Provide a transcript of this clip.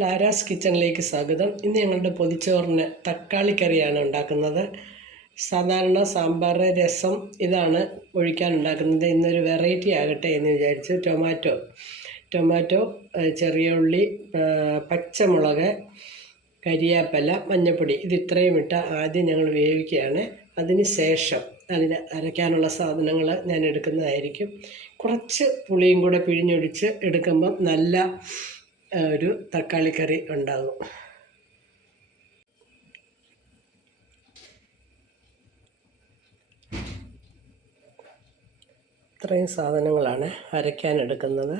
ലാരാസ് കിച്ചണിലേക്ക് സ്വാഗതം. ഇന്ന് ഞങ്ങളുടെ പൊതിച്ചോറിന് തക്കാളി കറിയാണ് ഉണ്ടാക്കുന്നത്. സാധാരണ സാമ്പാർ, രസം ഇതാണ് ഒഴിക്കാൻ ഉണ്ടാക്കുന്നത്. ഇന്നൊരു വെറൈറ്റി ആകട്ടെ എന്ന് വിചാരിച്ചു. ടൊമാറ്റോ, ചെറിയ ഉള്ളി, പച്ചമുളക്, കരിയാപ്പല, മഞ്ഞൾപ്പൊടി ഇതിത്രയും ഇട്ട് ആദ്യം ഞങ്ങൾ വേവിക്കുകയാണ്. അതിന് ശേഷം അതിന് അരയ്ക്കാനുള്ള സാധനങ്ങൾ ഞാൻ എടുക്കുന്നതായിരിക്കും. കുറച്ച് പുളിയും കൂടെ പിഴിഞ്ഞൊഴിച്ച് എടുക്കുമ്പം നല്ല ഒരു തക്കാളി കറി ഉണ്ടാകും. ഇത്രയും സാധനങ്ങളാണ് അരയ്ക്കാൻ എടുക്കുന്നത്.